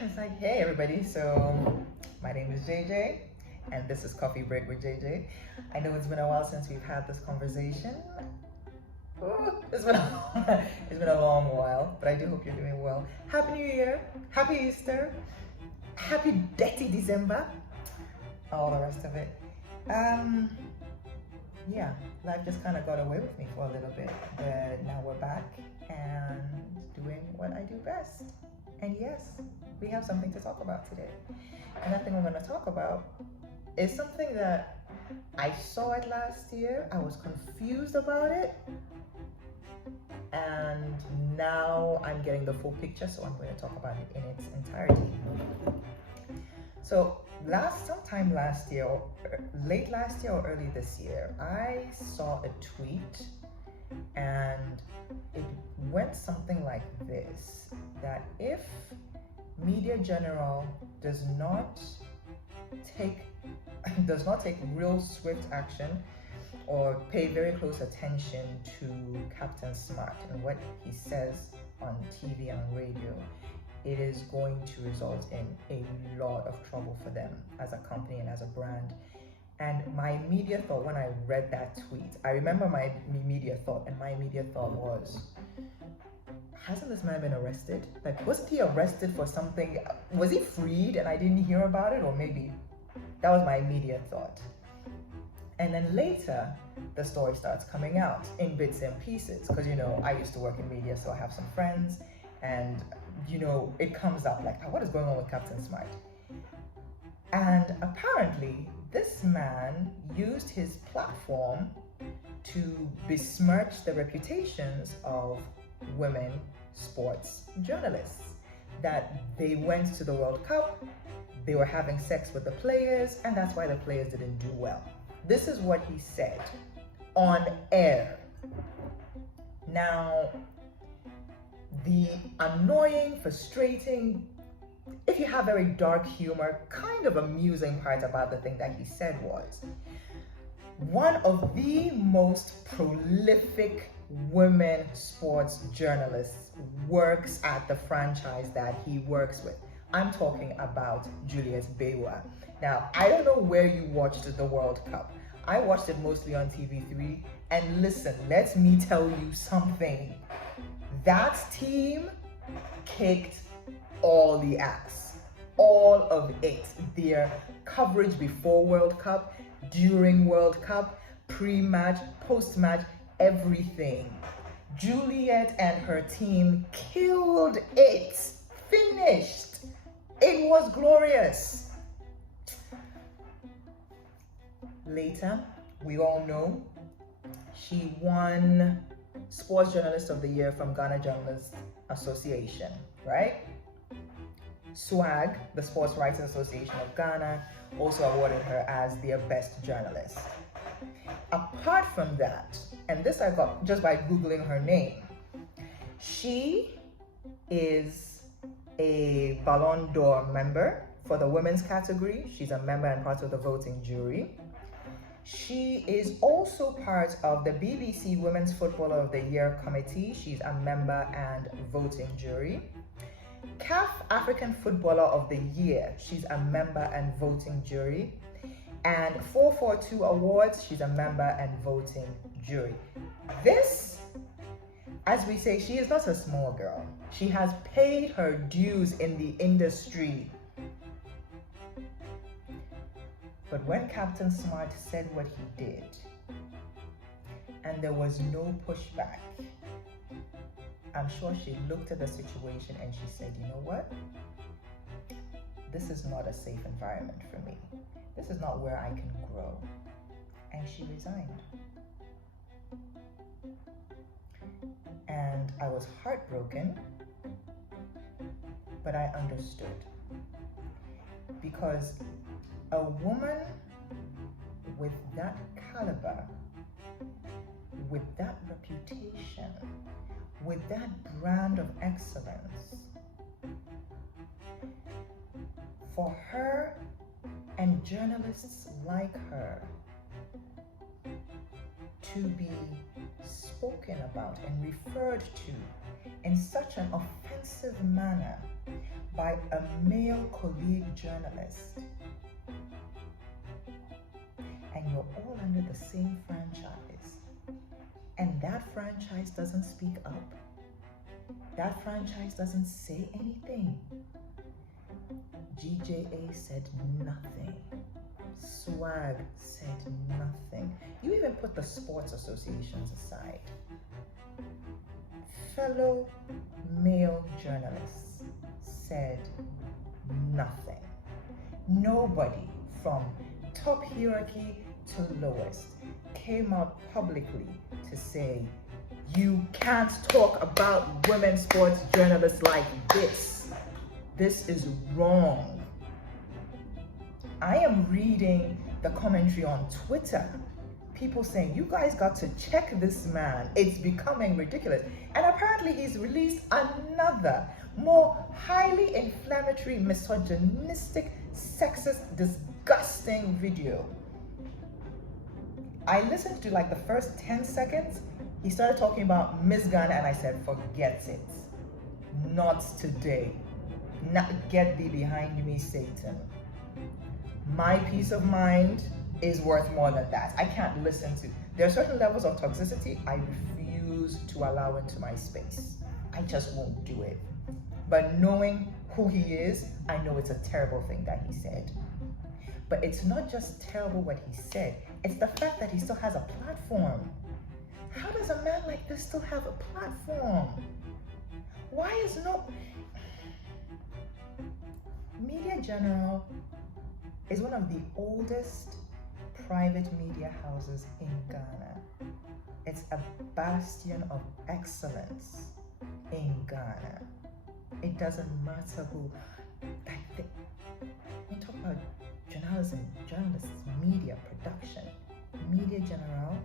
It's like, hey everybody, so my name is Jayjay, and this is Coffee Break with Jayjay. I know it's been a while since we've had this conversation. It's been a long while, but I do hope you're doing well. Happy New Year, Happy Easter, Happy Dirty December, all the rest of it. Yeah, life just kind of got away with me for a little bit, but now we're back and doing what I do best. And yes, we have something to talk about today. And that thing we're going to talk about is something that I saw it last year. I was confused about it. And now I'm getting the full picture, so I'm going to talk about it in its entirety. So sometime last year, or late last year or early this year, I saw a tweet and it went something like this, that if Media General does not take real swift action or pay very close attention to Captain Smart and what he says on TV and on radio, it is going to result in a lot of trouble for them as a company and as a brand. And my immediate thought when I read that tweet, I remember my immediate thought was, hasn't this man been arrested? Like, wasn't he arrested for something? Was he freed and I didn't hear about it? Or maybe that was my immediate thought. And then later, the story starts coming out in bits and pieces. Because, I used to work in media, so I have some friends. And, it comes up like, what is going on with Captain Smart? And apparently, this man used his platform to besmirch the reputations of women sports journalists. That they went to the World Cup, they were having sex with the players, and that's why the players didn't do well. This is what he said on air. Now, the annoying, frustrating, if you have very dark humor, kind of amusing part about the thing that he said was, one of the most prolific women sports journalists works at the franchise that he works with. I'm talking about Juliet Baywa. Now, I don't know where you watched the World Cup. I watched it mostly on TV3, and listen, let me tell you something. That team kicked all the ass, all of it. Their coverage before World Cup, during World Cup, pre-match, post-match, everything. Juliet and her team killed it, finished. It was glorious. Later, we all know she won Sports Journalist of the Year from Ghana Journalists Association, right? SWAG, the Sports Writers Association of Ghana, also awarded her as their best journalist. Apart from that, and this I got just by Googling her name, she is a Ballon d'Or member for the women's category. She's a member and part of the voting jury. She is also part of the BBC Women's Footballer of the Year committee. She's a member and voting jury. CAF African Footballer of the Year. She's a member and voting jury. And 442 Awards, she's a member and voting jury. This, as we say, she is not a small girl. She has paid her dues in the industry. But when Captain Smart said what he did, and there was no pushback, I'm sure she looked at the situation and she said, you know what? This is not a safe environment for me. This is not where I can grow. And she resigned. And I was heartbroken, but I understood. Because a woman with that caliber, with that reputation, with that brand of excellence, for her and journalists like her to be spoken about and referred to in such an offensive manner by a male colleague journalist, and you're all under the same franchise, and that franchise doesn't speak up, that franchise doesn't say anything. Jayjay said nothing. Swag said nothing. You even put the sports associations aside. Fellow male journalists said nothing. Nobody from top hierarchy to lowest came out publicly to say, you can't talk about women's sports journalists like this. This is wrong. I am reading the commentary on Twitter. People saying, you guys got to check this man. It's becoming ridiculous. And apparently he's released another, more highly inflammatory, misogynistic, sexist, disgusting video. I listened to like the first 10 seconds. He started talking about Miss Ghana and I said, forget it. Not today. Not get thee behind me, Satan. My peace of mind is worth more than that. I can't listen to. There are certain levels of toxicity I refuse to allow into my space. I just won't do it. But knowing who he is, I know it's a terrible thing that he said. But it's not just terrible what he said, it's the fact that he still has a platform. How does a man like this still have a platform? Why is no... Media General is one of the oldest private media houses in Ghana. It's a bastion of excellence in Ghana. It doesn't matter who. We talk about journalism, journalists, media production. Media General,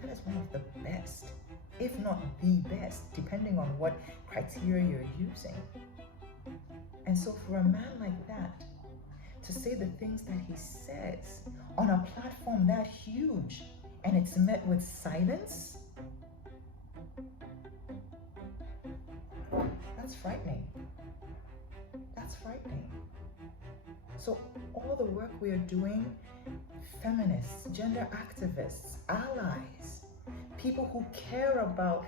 that is one of the best, if not the best, depending on what criteria you're using. And so for a man like that, to say the things that he says on a platform that huge, and it's met with silence, that's frightening. That's frightening. So all the work we are doing, feminists, gender activists, allies, people who care about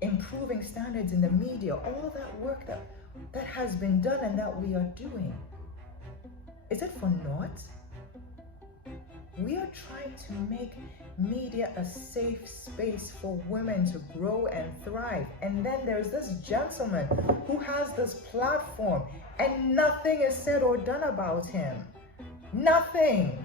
improving standards in the media, all that work that has been done and that we are doing, is it for naught? We are trying to make media a safe space for women to grow and thrive. And then there's this gentleman who has this platform and nothing is said or done about him. Nothing.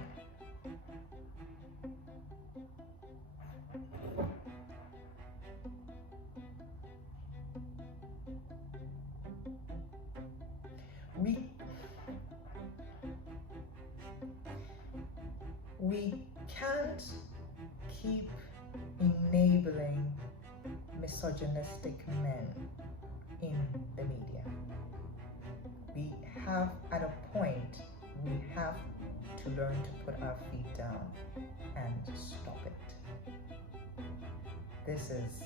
We can't keep enabling misogynistic men in the media. We have, at a point, we have to learn to put our feet down and stop it. This is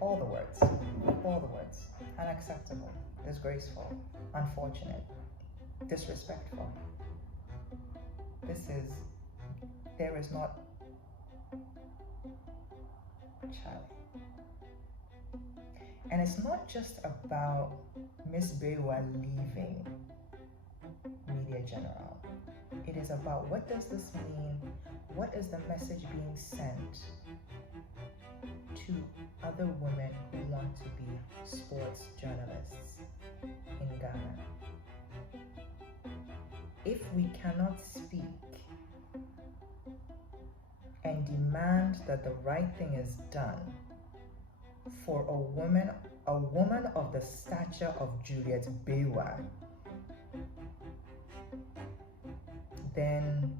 all the words, unacceptable, disgraceful, unfortunate, disrespectful. There is not, child. And it's not just about Miss Bewa leaving Media General. It is about, what does this mean? What is the message being sent to other women who want to be sports journalists in Ghana? If we cannot speak and demand that the right thing is done for a woman of the stature of Juliet Bewa, then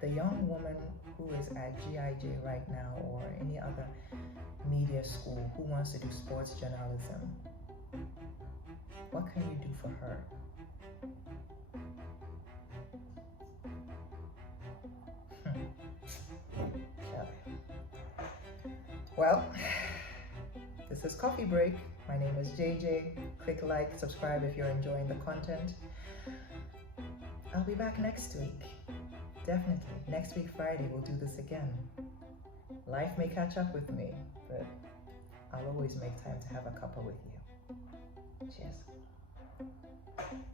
the young woman who is at Jayjay right now, or any other media school who wants to do sports journalism, what can you do for her? Well, this is Coffee Break. My name is JJ. Click like, subscribe if you're enjoying the content. I'll be back next week. Definitely. Next week, Friday, we'll do this again. Life may catch up with me, but I'll always make time to have a cuppa with you. Cheers.